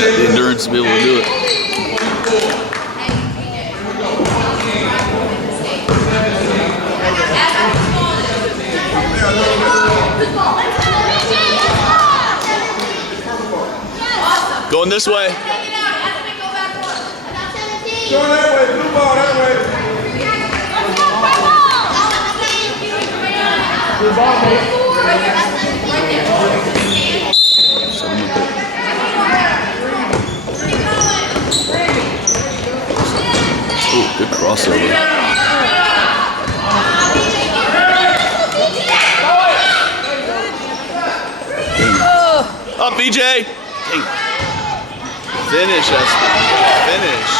got the endurance to be able to do it. Going this way. Go that way, blue ball that way. Blue ball, Ooh, good crossover. Up, BJ. Dang. Finish, Espn. Finish.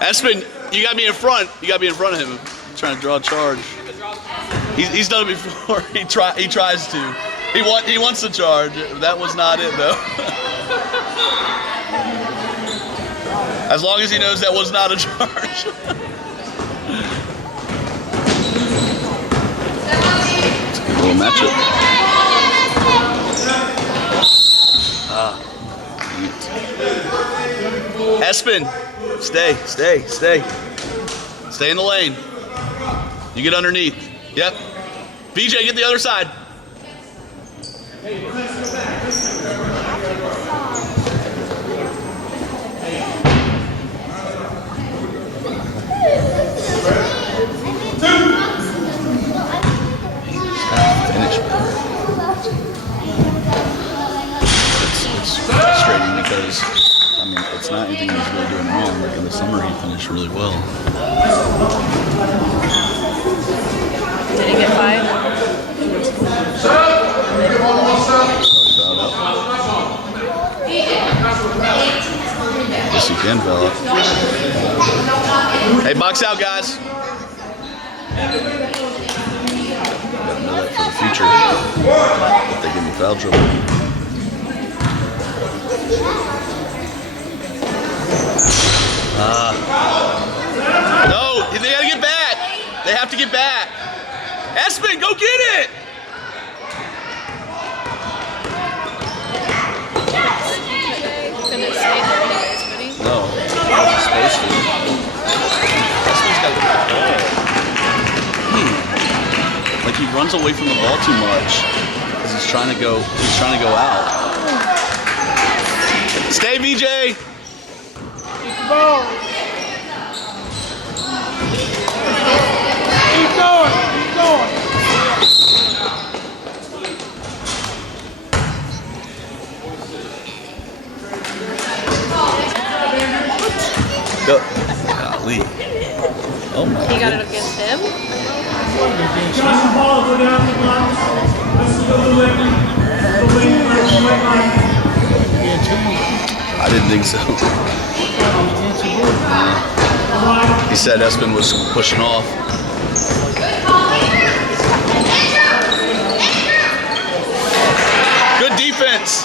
Espn, you got me in front. You got me in front of him. I'm trying to draw a charge. He's done it before. He tries to. He wants to charge. That was not it though. As long as he knows that was not a charge. Little matchup. Espn, stay. Stay in the lane. You get underneath. Yep. BJ, get the other side. It's frustrating because, I mean, it's not anything he's really doing wrong. Like in the summer, he finished really well. Did he get five? Yes, you can, fella. Hey, box out, guys. Gotta know that for the future. If they give me foul trouble. No, they gotta get back. They have to get back. Espn, go get it. No, he's supposed to. Espn's got to get the ball. Like he runs away from the ball too much because he's trying to go out. Stay, VJ. Keep the ball. Keep going. Go. Golly. Oh my. He got it against him? I didn't think so. He said Espn was pushing off. Good defense.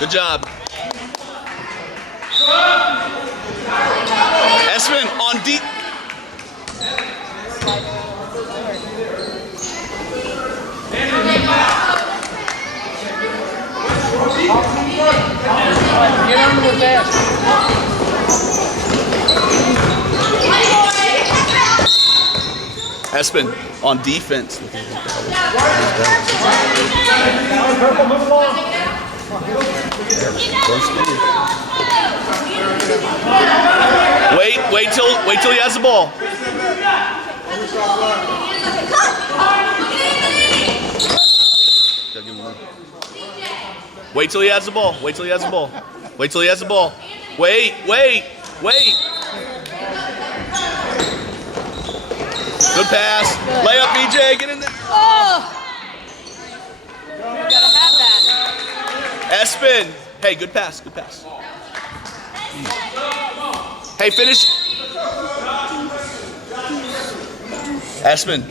Good job. Espn on deep. Get under the desk. Espn on defense. Wait till he has the ball. Wait till he has the ball. Wait till he has the ball. Wait till he has the ball. Wait. Good pass. Layup, BJ. Get in there. Oh! You gotta have that. Espn. Hey, good pass. Hey, finish. Espn.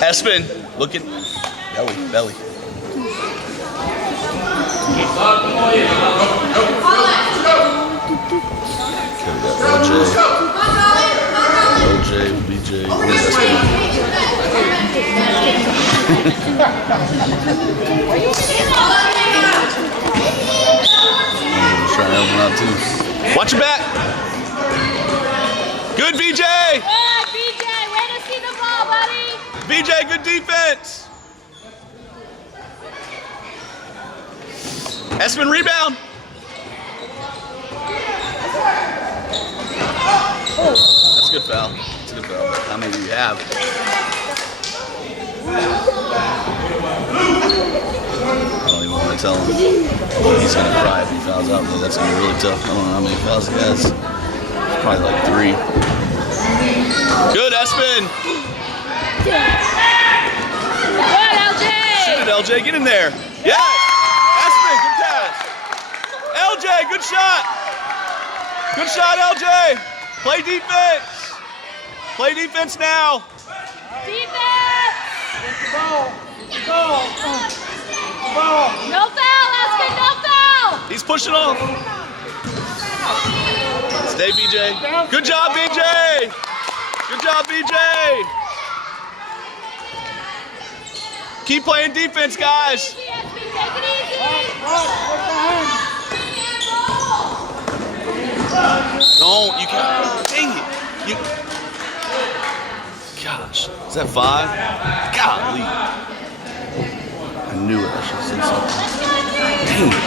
Espn. Look at belly. LJ. He's trying to open up too. Watch your back. Good, VJ. Good, BJ. Way to see the ball, buddy. VJ, good defense. Espn rebound. That's a good foul. That's a good foul. How many do you have? I don't even want to tell him. He's going to cry if he fouls out, though. That's going to be really tough. I don't know how many fouls he has. Probably like 3. Good, Espn. Good, LJ. Shoot it, LJ. Get in there. Yes. Espn, good pass. LJ, good shot. Good shot, LJ. Play defense. Play defense now. Defense. Get the ball. Ball. No foul, Espn. No foul. He's pushing off. Stay, BJ. Good job, BJ. Good job, BJ. Keep playing defense, guys. Easy, Espn. Take it easy. Don't. You can't. Dang it. You. Gosh. Is that 5? Golly. I knew it. I should have said something. Dang it.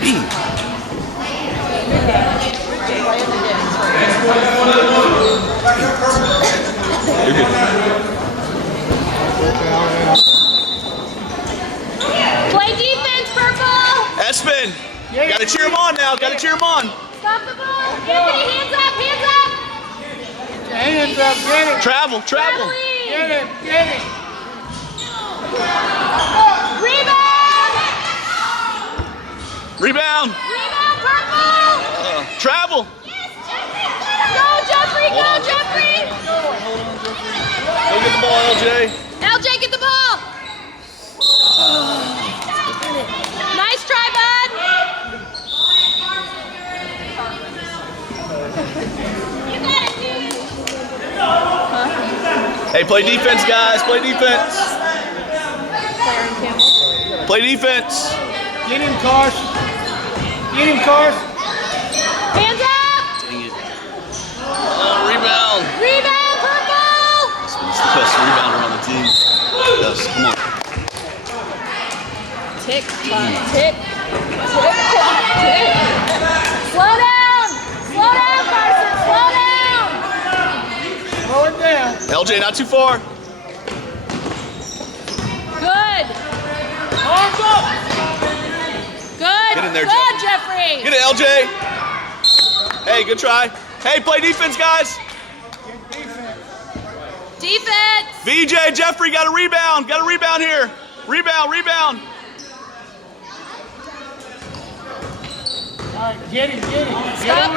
Dang it. You're good. Play defense, Purple. Espn. Gotta cheer him on now. Gotta cheer him on. Stop the ball. Anthony, hands up, hands up. Hands up, get it. Travel. Traveling. Get it. Rebound. Rebound. Rebound, Purple. Travel. Go, Jeffrey. Go, Jeffrey. Go get the ball, LJ. LJ, get the ball. Nice try, bud. You got it, dude. Hey, play defense, guys. Play defense. Play defense. Get him, Carson. Hands up. Dang it. Oh, rebound. Rebound, Purple. He's the best rebounder on the team. Yes, come on. Tick, tick, tick, tick, tick. Slow down, Carson, slow down. Slow it down. LJ, not too far. Good. Arms up. Good. Get in there, Good, Jeffrey. Get it, LJ. Hey, good try. Hey, play defense, guys. Defense. VJ, Jeffrey, got a rebound. Got a rebound here. Rebound. All right, get him. Stop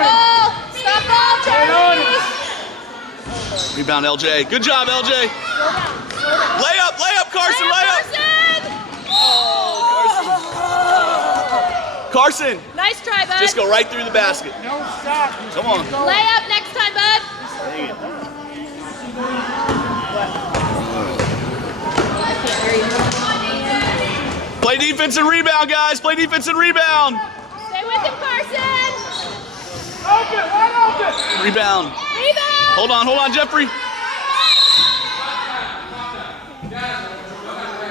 ball, Jeffrey. Rebound, LJ. Good job, LJ. Layup, Carson, layup. Carson, Nice try, bud. just go right through the basket. No stop. Come on. Lay up next time, bud. Dang it. Play defense and rebound, guys. Play defense and rebound. Stay with him, Carson. Wide open. Rebound. Rebound. Hold on, Jeffrey.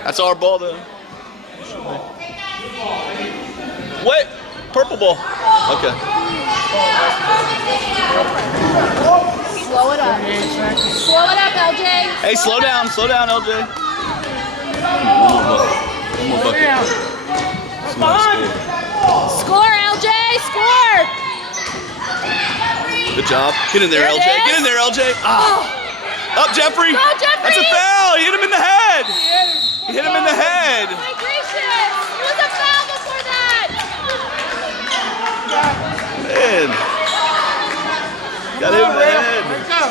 That's our ball, though. Wait, purple ball. Okay. Slow it up. Slow it up, LJ. Hey, slow down, LJ. One more bucket. Behind. Score, LJ. Score. Good job. Get in there, There it LJ. is. Get in there, LJ. Ah. Up, Jeffrey. Go, Jeffrey. That's a foul. He hit him in the head. He hit him in the head. My gracious. It was a foul before that. Man. Got hit in the head. Let's go.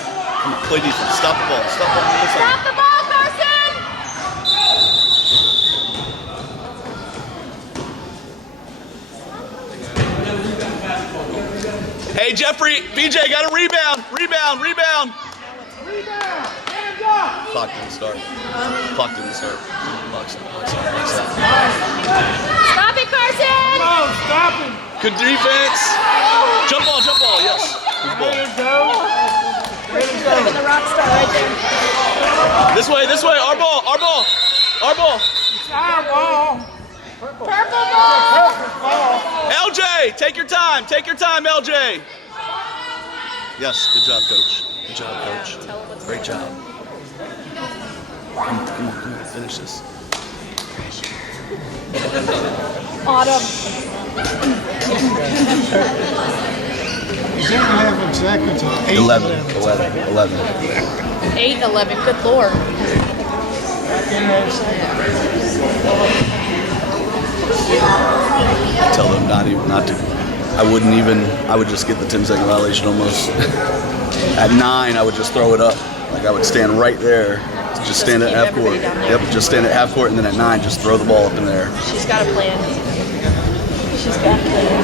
Come on, play defense. Stop the ball. Stop the ball. Stop the ball, Carson. Hey, Jeffrey. BJ got a rebound. Rebound. Hands up. Clock didn't start. Clock didn't start. Clock stopped. Stop it, Carson! Come on, stop him. Good defense. Jump ball, yes. Good ball. Let him go. Let him go. The rock star right there. This way, our ball. It's our ball. Purple ball! Perfect ball. LJ, take your time, LJ. Yes, good job, coach. Good job, coach. Great job. Come on, finish this. Autumn. He's in 11 seconds. 11. 8 and 11. Good lord. Tell them not to. I would just get the 10-second violation almost. At 9, I would just throw it up. Like I would stand right there. Just stand at half court. Yep, just stand at half court, and then at 9, just throw the ball up in there. She's got a plan. She's got a plan.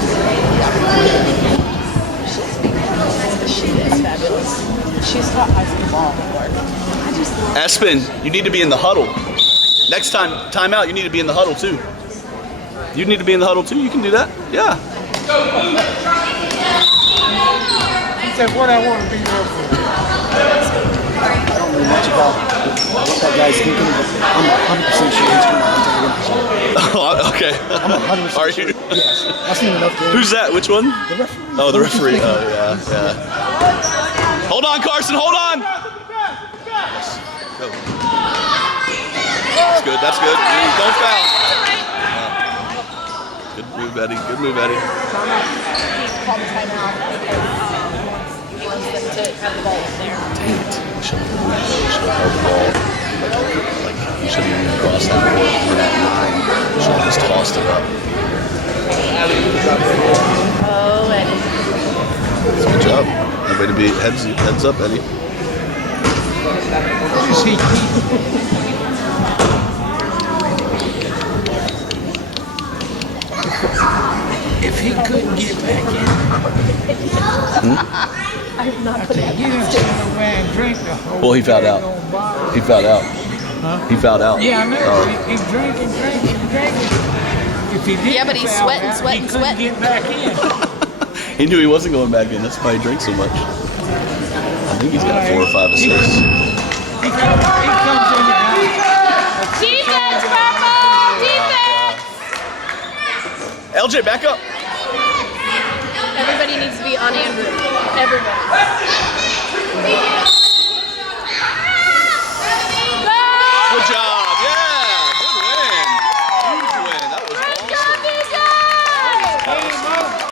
She is fabulous. She's taught high school ball before. Espn, you need to be in the huddle. Next time, timeout, you need to be in the huddle too. You need to be in the huddle too. You can do that. Yeah. He said, what I want to be there for. I don't know much about what that guy's thinking, but I'm 100% sure he's going to take Oh, okay. I'm 100% Are sure. you? Yes. I've seen enough games. Who's that? Which one? The referee. Oh, the referee. Oh, yeah. Hold on, Carson. Hold on. Yes. Go. That's good. Don't foul. Good move, Eddie. Good move, Eddie. He called the timeout because he wants them to have the ball in there. Dang it. We should have held the ball. Like, we shouldn't even cross that ball. We were at 9. We should have just tossed it up. Oh, Eddie. Good job. Way to be heads up, Eddie. You see, if he couldn't get back in, I'm not I putting think it he didn't sit nowhere and drink the whole Well, he fouled out. daggone bottle. He fouled out. Huh? He fouled out. Yeah, I know. Oh. He drank. If he didn't Yeah, but he's foul sweating, out, sweating, he couldn't sweating. get back in. He knew he wasn't going back in. That's why he drank so much. I think he's got 4 or 5 assists. He comes in the house. Defense, Purple! Defense! LJ, back up. Everybody needs to be on Andrew. Everybody.